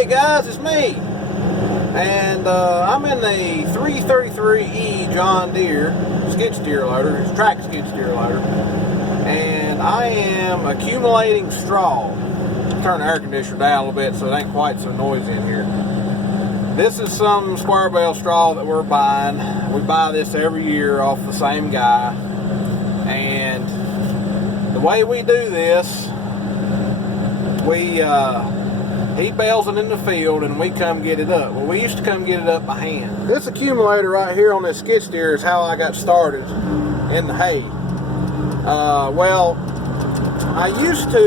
Hey guys, it's me, and I'm in the 333E John Deere skid steer loader. It's a track skid steer loader, and I am accumulating straw. Turn the air conditioner down a little bit so it ain't quite so noisy in here. This is some square bale straw that we're buying. We buy this every year off the same guy, and the way we do this, he bales it in the field and we come get it up. Well, we used to come get it up by hand. This accumulator right here on this skid steer is how I got started in the hay. Well, I used to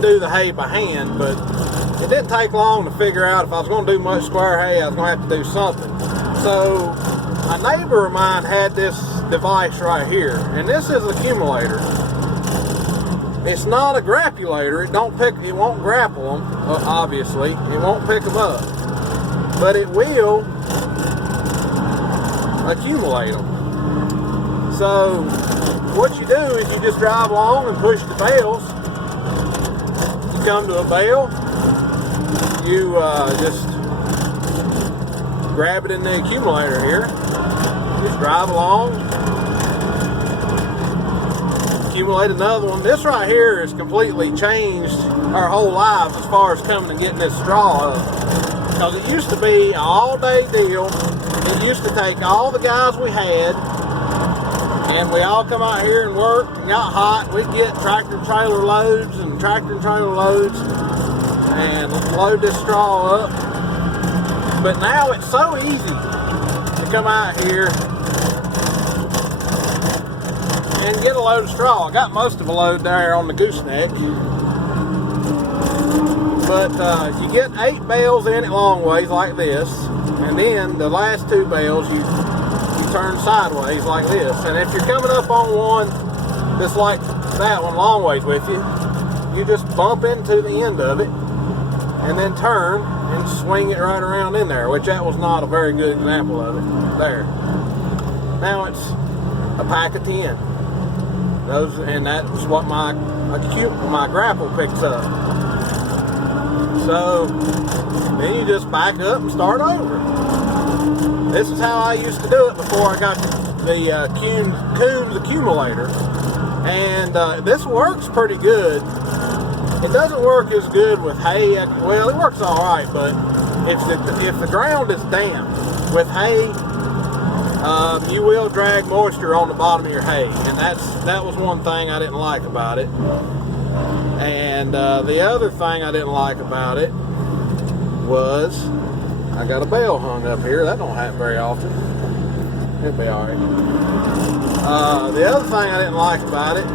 do the hay by hand, but it didn't take long to figure out if I was going to do much square hay, I was going to have to do something. So a neighbor of mine had this device right here, and this is an accumulator. It's not a grappulator. It won't grapple them, obviously. It won't pick them up. But it will accumulate them. So what you do is you just drive along and push the bales. You come to a bale, you just grab it in the accumulator here. Just drive along. Accumulate another one. This right here has completely changed our whole lives as far as coming and getting this straw up. Because it used to be an all-day deal. It used to take all the guys we had, and we all come out here and work and got hot. We'd get tractor trailer loads and load this straw up. But now it's so easy to come out here and get a load of straw. I got most of a load there on the gooseneck. But you get 8 bales in it long ways like this, and then the last 2 bales you turn sideways like this. And if you're coming up on one that's like that one long ways with you, you just bump into the end of it and then turn and swing it right around in there, which that was not a very good example of it there. Now it's a pack of 10. And that's what my grapple picks up. So then you just back up and start over. This is how I used to do it before I got the Coons accumulator, and this works pretty good. It doesn't work as good with hay. Well, it works all right, but if the ground is damp with hay, you will drag moisture on the bottom of your hay, and that was one thing I didn't like about it. And the other thing I didn't like about it was I got a bale hung up here. That don't happen very often. It'll be all right. The other thing I didn't like about it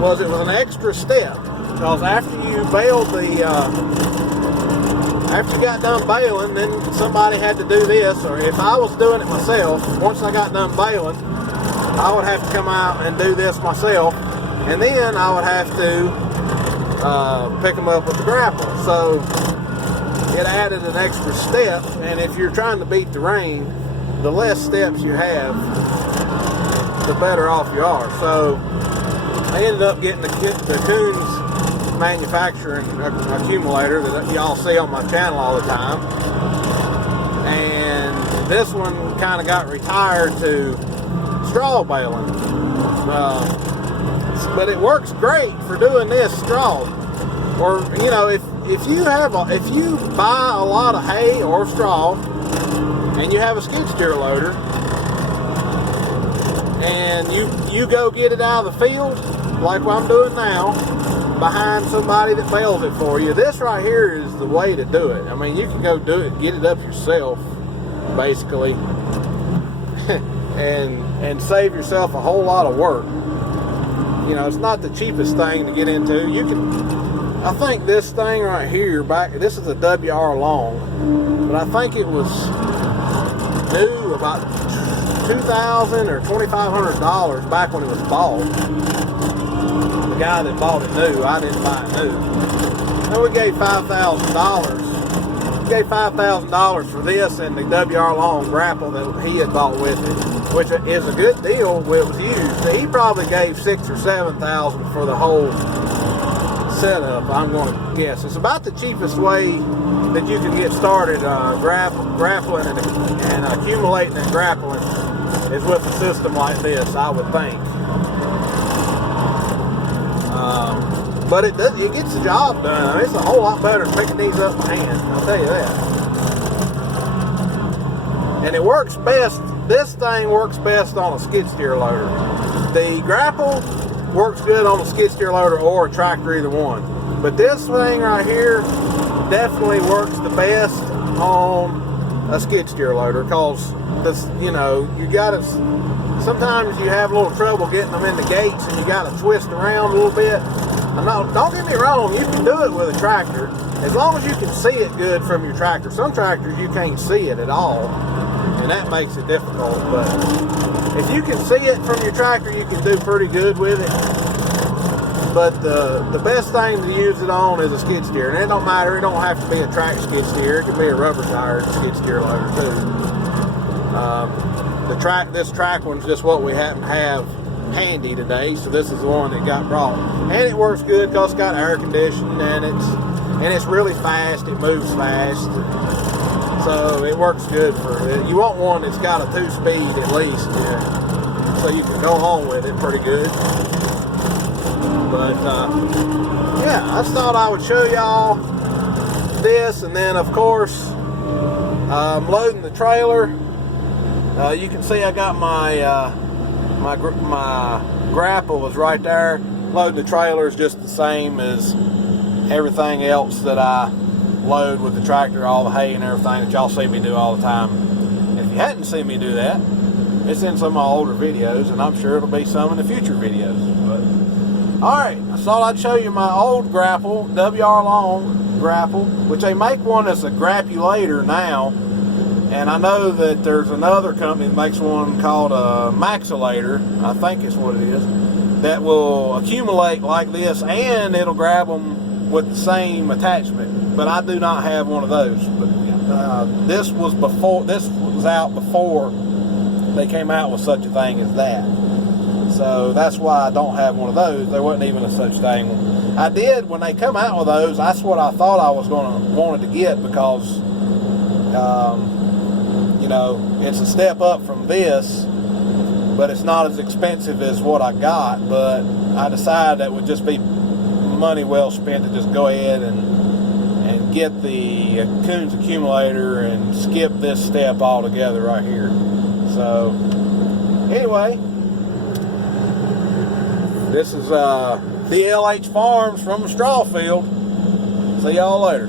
was it was an extra step, because after you bailed after you got done baling, then somebody had to do this, or if I was doing it myself, once I got done baling, I would have to come out and do this myself, and then I would have to pick them up with the grapple. So it added an extra step, and if you're trying to beat the rain, the less steps you have, the better off you are. So I ended up getting the Coons manufacturing accumulator that y'all see on my channel all the time, and this one kind of got retired to straw baling, but it works great for doing this straw. Or you know, if you buy a lot of hay or straw and you have a skid steer loader and you go get it out of the field like what I'm doing now, behind somebody that bales it for you, this right here is the way to do it. I mean, you can go do it, get it up yourself, basically, and save yourself a whole lot of work. You know, it's not the cheapest thing to get into. I think this thing right here, this is a WR long, but I think it was new about $2,000 or $2,500 back when it was bought. The guy that bought it new, I didn't buy it new. And we gave $5,000. We gave $5,000 for this and the WR long grapple that he had bought with it, which is a good deal. It was used. He probably gave $6,000 or $7,000 for the whole setup, I'm going to guess. It's about the cheapest way that you can get started grappling and accumulating and grappling is with a system like this, I would think. But it gets the job done. It's a whole lot better than picking these up in hand, I'll tell you that. And it works best, this thing works best on a skid steer loader. The grapple works good on a skid steer loader or a tractor, either one. But this thing right here definitely works the best on a skid steer loader, because this, you know, you gotta, sometimes you have a little trouble getting them in the gates and you gotta twist around a little bit. Now, don't get me wrong, you can do it with a tractor as long as you can see it good from your tractor. Some tractors you can't see it at all, and that makes it difficult. But if you can see it from your tractor, you can do pretty good with it. But the best thing to use it on is a skid steer. And it don't matter, it don't have to be a track skid steer. It can be a rubber tire skid steer loader too. This track one's just what we happen to have handy today, so this is the one that got brought. And it works good because it's got air conditioning, and it's really fast. It moves fast. So it works good for it. You want one that's got a 2-speed at least, so you can go on with it pretty good. But yeah, I just thought I would show y'all this, and then of course I'm loading the trailer. You can see I got my my grapple is right there. Loading the trailer is just the same as everything else that I load with the tractor, all the hay and everything that y'all see me do all the time. And if you hadn't seen me do that, it's in some of my older videos, and I'm sure it'll be some in the future videos. But alright, I thought I'd show you my old grapple, WR Long grapple, which they make one that's a grappulator now. And I know that there's another company that makes one called a maxulator, I think is what it is, that will accumulate like this, and it'll grab them with the same attachment. But I do not have one of those. But this was out before they came out with such a thing as that. So that's why I don't have one of those. There wasn't even a such thing. I did when they come out with those. That's what I thought I was wanted to get, because you know, it's a step up from this, but it's not as expensive as what I got. But I decided that would just be money well spent to just go ahead and get the Coons accumulator and skip this step altogether right here. So anyway, this is DLH Farms from the straw field. See y'all later.